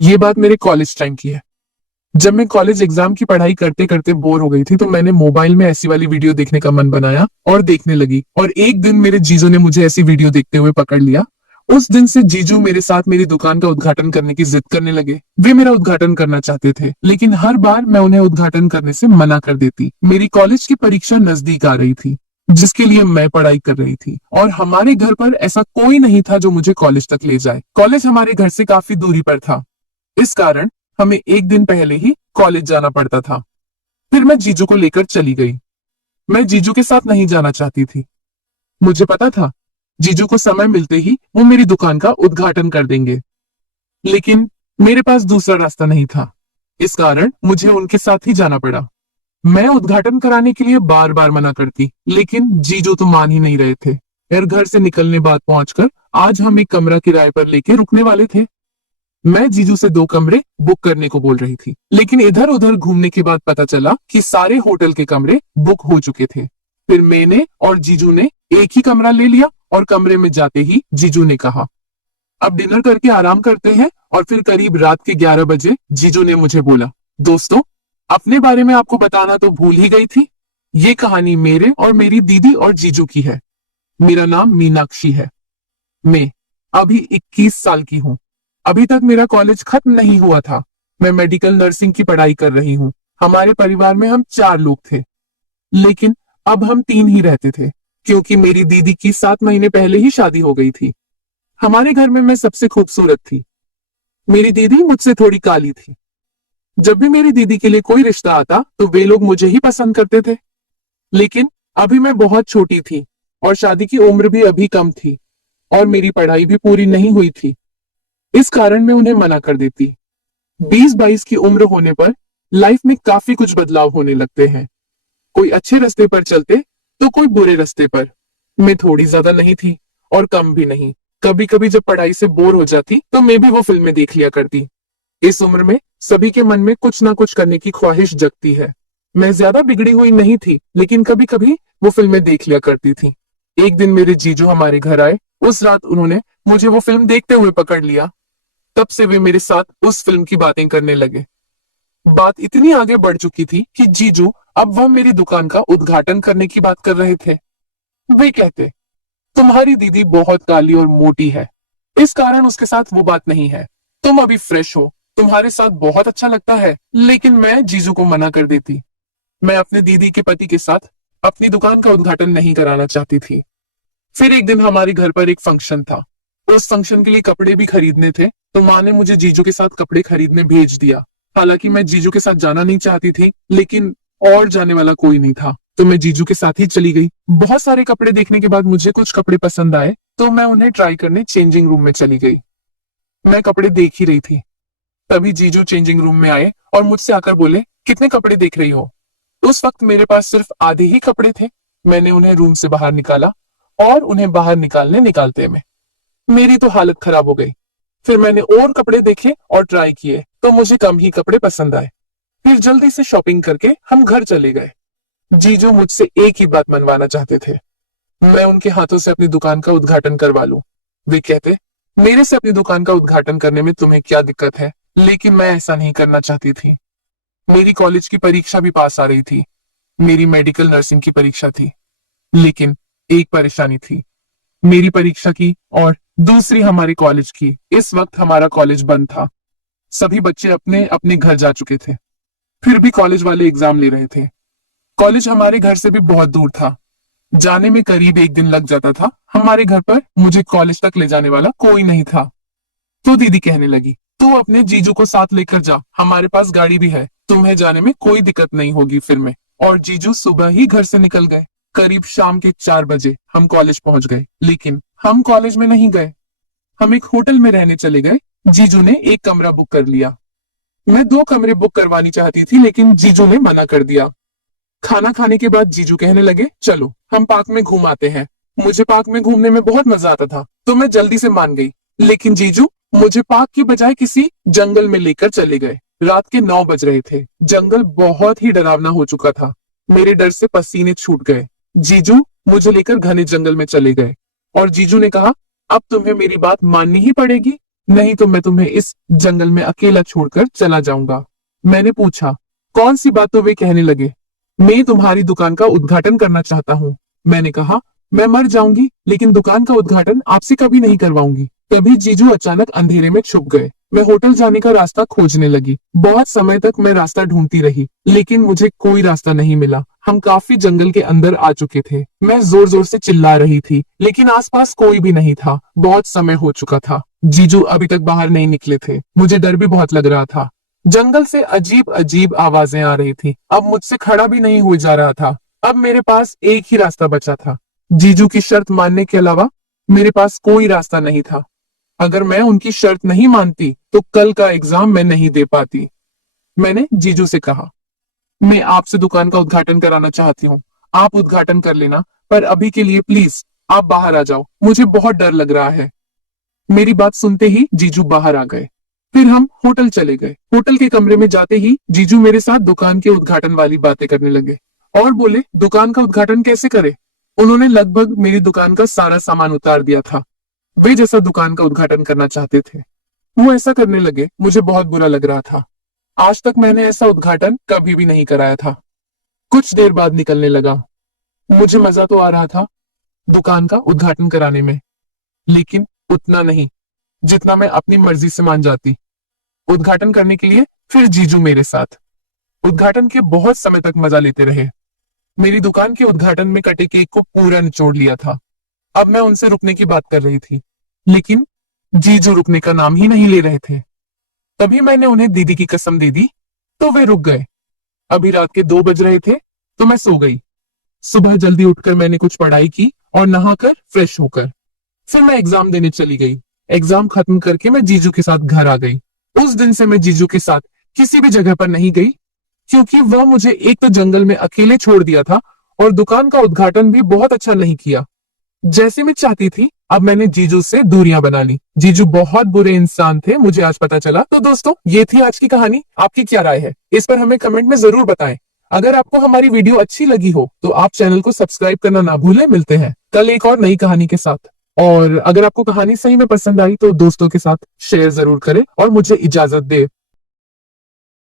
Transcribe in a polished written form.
ये बात मेरे कॉलेज टाइम की है। जब मैं कॉलेज एग्जाम की पढ़ाई करते करते बोर हो गई थी तो मैंने मोबाइल में ऐसी वाली वीडियो देखने का मन बनाया और देखने लगी, और एक दिन मेरे जीजू ने मुझे ऐसी वीडियो देखते हुए पकड़ लिया। उस दिन से जीजू मेरे साथ मेरी दुकान का उद्घाटन करने की जिद करने लगे। वे मेरा उद्घाटन करना चाहते थे, लेकिन हर बार मैं उन्हें उद्घाटन करने से मना कर देती। मेरी कॉलेज की परीक्षा नजदीक आ रही थी, जिसके लिए मैं पढ़ाई कर रही थी, और हमारे घर पर ऐसा कोई नहीं था जो मुझे कॉलेज तक ले जाए। कॉलेज हमारे घर से काफी दूरी पर था, इस कारण हमें एक दिन पहले ही कॉलेज जाना पड़ता था। फिर मैं जीजू को लेकर चली गई। मैं जीजू के साथ नहीं जाना चाहती थी। मुझे पता था जीजू को समय मिलते ही वो मेरी दुकान का उद्घाटन कर देंगे, लेकिन मेरे पास दूसरा रास्ता नहीं था। इस कारण मुझे उनके साथ ही जाना पड़ा। मैं उद्घाटन कराने के लिए बार बार मना करती, लेकिन जीजू तो मान ही नहीं रहे थे। फिर घर से निकलने बाद पहुंचकर आज हम एक कमरा किराए पर लेके रुकने वाले थे। मैं जीजू से 2 कमरे बुक करने को बोल रही थी, लेकिन इधर उधर घूमने के बाद पता चला कि सारे होटल के कमरे बुक हो चुके थे। फिर मैंने और जीजू ने एक ही कमरा ले लिया, और कमरे में जाते ही जीजू ने कहा, अब डिनर करके आराम करते हैं। और फिर करीब रात के 11 बजे जीजू ने मुझे बोला, दोस्तों, अपने बारे में आपको बताना तो भूल ही गई थी। ये कहानी मेरे और मेरी दीदी और जीजू की है। मेरा नाम मीनाक्षी है। मैं अभी 21 साल की हूँ। अभी तक मेरा कॉलेज खत्म नहीं हुआ था। मैं मेडिकल नर्सिंग की पढ़ाई कर रही हूँ। हमारे परिवार में हम 4 लोग थे, लेकिन अब हम 3 ही रहते थे, क्योंकि मेरी दीदी की 7 महीने पहले ही शादी हो गई थी। हमारे घर में मैं सबसे खूबसूरत थी। मेरी दीदी मुझसे थोड़ी काली थी। जब भी मेरी दीदी के लिए कोई रिश्ता आता तो वे लोग मुझे ही पसंद करते थे, लेकिन अभी मैं बहुत छोटी थी और शादी की उम्र भी अभी कम थी, और मेरी पढ़ाई भी पूरी नहीं हुई थी। इस कारण मैं उन्हें मना कर देती। 20-22 की उम्र होने पर लाइफ में काफी कुछ बदलाव होने लगते हैं। कोई अच्छे रास्ते पर चलते तो कोई बुरे रास्ते पर। मैं थोड़ी ज्यादा नहीं थी और कम भी नहीं। कभी कभी जब पढ़ाई से बोर हो जाती तो मैं भी वो फिल्में देख लिया करती। इस उम्र में सभी के मन में कुछ ना कुछ करने की ख्वाहिश जगती है। मैं ज्यादा बिगड़ी हुई नहीं थी, लेकिन कभी कभी वो फिल्में देख लिया करती थी। एक दिन मेरे जीजू हमारे घर आए। उस रात उन्होंने मुझे वो फिल्म देखते हुए पकड़ लिया। तब से वे मेरे साथ उस फिल्म की बातें करने लगे। बात इतनी आगे बढ़ चुकी थी कि जीजू अब वह मेरी दुकान का उद्घाटन करने की बात कर रहे थे। वे कहते, तुम्हारी दीदी बहुत काली और मोटी है, इस कारण उसके साथ वो बात नहीं है। तुम अभी फ्रेश हो, तुम्हारे साथ बहुत अच्छा लगता है। लेकिन मैं जीजू को मना कर देती। मैं अपने दीदी के पति के साथ अपनी दुकान का उद्घाटन नहीं कराना चाहती थी। फिर एक दिन हमारे घर पर एक फंक्शन था। उस फंक्शन के लिए कपड़े भी खरीदने थे, तो माँ ने मुझे जीजू के साथ कपड़े खरीदने भेज दिया। हालांकि मैं जीजू के साथ जाना नहीं चाहती थी, लेकिन और जाने वाला कोई नहीं था, तो मैं जीजू के साथ ही चली गई। बहुत सारे कपड़े देखने के बाद मुझे कुछ कपड़े पसंद आए, तो मैं उन्हें ट्राई करने चेंजिंग रूम में चली गई। मैं कपड़े देख ही रही थी, तभी जीजू चेंजिंग रूम में आए और मुझसे आकर बोले, कितने कपड़े देख रही हो? उस वक्त मेरे पास सिर्फ आधे ही कपड़े थे। मैंने उन्हें रूम से बाहर निकाला, और उन्हें बाहर निकालते में मेरी तो हालत खराब हो गई। फिर मैंने और कपड़े देखे और ट्राई किए, तो मुझे कम ही कपड़े पसंद आए। फिर जल्दी से शॉपिंग करके हम घर चले गए। जीजू मुझसे एक ही बात मनवाना चाहते थे, मैं उनके हाथों से अपनी दुकान का उद्घाटन करवा लूं। वे कहते, मेरे से अपनी दुकान का उद्घाटन करने में तुम्हें क्या दिक्कत है? लेकिन मैं ऐसा नहीं करना चाहती थी। मेरी कॉलेज की परीक्षा भी पास आ रही थी। मेरी मेडिकल नर्सिंग की परीक्षा थी, लेकिन एक परेशानी थी, मेरी परीक्षा की और दूसरी हमारे कॉलेज की। इस वक्त हमारा कॉलेज बंद था। सभी बच्चे अपने अपने घर जा चुके थे। फिर भी कॉलेज वाले एग्जाम ले रहे थे। कॉलेज हमारे घर से भी बहुत दूर था। जाने में करीब एक दिन लग जाता था। हमारे घर पर मुझे कॉलेज तक ले जाने वाला कोई नहीं था। तो दीदी कहने लगी, तू अपने जीजू को साथ लेकर जा, हमारे पास गाड़ी भी है, तुम्हें जाने में कोई दिक्कत नहीं होगी फिर में। और जीजू सुबह ही घर से निकल गए। करीब शाम के 4 बजे हम कॉलेज पहुंच गए, लेकिन हम कॉलेज में नहीं गए। हम एक होटल में रहने चले गए। जीजू ने एक कमरा बुक कर लिया। मैं 2 कमरे बुक करवानी चाहती थी, लेकिन जीजू ने मना कर दिया। खाना खाने के बाद जीजू कहने लगे, चलो हम पार्क में घूम आते हैं। मुझे पार्क में घूमने में बहुत मजा आता था, तो मैं जल्दी से मान गई। लेकिन जीजू मुझे पार्क की बजाय किसी जंगल में लेकर चले गए। रात के 9 बज रहे थे। जंगल बहुत ही डरावना हो चुका था। मेरे डर से पसीने छूट गए। जीजू मुझे लेकर घने जंगल में चले गए, और जीजू ने कहा, अब तुम्हें मेरी बात माननी ही पड़ेगी। नहीं तो मैं तुम्हें इस जंगल में अकेला छोड़कर चला जाऊंगा। मैंने पूछा, कौन सी बात? तो वे कहने लगे, मैं तुम्हारी दुकान का उद्घाटन करना चाहता हूँ। मैंने कहा, मैं मर जाऊंगी लेकिन दुकान का उद्घाटन आपसे कभी नहीं करवाऊंगी। तभी जीजू अचानक अंधेरे में छुप गए। मैं होटल जाने का रास्ता खोजने लगी। बहुत समय तक मैं रास्ता ढूंढती रही लेकिन मुझे कोई रास्ता नहीं मिला। हम काफी जंगल के अंदर आ चुके थे। मैं जोर जोर से चिल्ला रही थी लेकिन आसपास कोई भी नहीं था। बहुत समय हो चुका था। जीजू अभी तक बाहर नहीं निकले थे। मुझे डर भी बहुत लग रहा था। जंगल से अजीब अजीब आवाजें आ रही थी। अब मुझसे खड़ा भी नहीं हुआ जा रहा था। अब मेरे पास एक ही रास्ता बचा था। जीजू की शर्त मानने के अलावा मेरे पास कोई रास्ता नहीं था। अगर मैं उनकी शर्त नहीं मानती तो कल का एग्जाम मैं नहीं दे पाती। मैंने जीजू से कहा, मैं आपसे दुकान का उद्घाटन कराना चाहती हूँ। आप उद्घाटन कर लेना, पर अभी के लिए प्लीज आप बाहर आ जाओ। मुझे बहुत डर लग रहा है। मेरी बात सुनते ही जीजू बाहर आ गए। फिर हम होटल चले गए। होटल के कमरे में जाते ही जीजू मेरे साथ दुकान के उद्घाटन वाली बातें करने लगे और बोले, दुकान का उद्घाटन कैसे करे? उन्होंने लगभग मेरी दुकान का सारा सामान उतार दिया था। वे जैसा दुकान का उद्घाटन करना चाहते थे वो ऐसा करने लगे। मुझे बहुत बुरा लग रहा था। आज तक मैंने ऐसा उद्घाटन कभी भी नहीं कराया था। कुछ देर बाद निकलने लगा। मुझे मजा तो आ रहा था दुकान का उद्घाटन कराने में, लेकिन उतना नहीं जितना मैं अपनी मर्जी से मान जाती। उद्घाटन करने के लिए फिर जीजू मेरे साथ उद्घाटन के बहुत समय तक मजा लेते रहे। मेरी दुकान के उद्घाटन में कटे केक को पूरा निचोड़ लिया था। अब मैं उनसे रुकने की बात कर रही थी लेकिन जीजू रुकने का नाम ही नहीं ले रहे थे। तभी मैंने उन्हें दीदी की कसम दे दी तो वे रुक गए। अभी रात के 2 बज रहे थे तो मैं सो गई। सुबह जल्दी उठकर मैंने कुछ पढ़ाई की और नहाकर फ्रेश होकर फिर मैं एग्जाम देने चली गई। एग्जाम खत्म करके मैं जीजू के साथ घर आ गई। उस दिन से मैं जीजू के साथ किसी भी जगह पर नहीं गई क्योंकि वह मुझे एक तो जंगल में अकेले छोड़ दिया था और दुकान का उद्घाटन भी बहुत अच्छा नहीं किया जैसे मैं चाहती थी। अब मैंने जीजू से दूरियां बना ली। जीजू बहुत बुरे इंसान थे, मुझे आज पता चला। तो दोस्तों, ये थी आज की कहानी। आपकी क्या राय है इस पर हमें कमेंट में जरूर बताएं। अगर आपको हमारी वीडियो अच्छी लगी हो तो आप चैनल को सब्सक्राइब करना ना भूलें। मिलते हैं कल एक और नई कहानी के साथ। और अगर आपको कहानी सही में पसंद आई तो दोस्तों के साथ शेयर जरूर करें और मुझे इजाजत दे।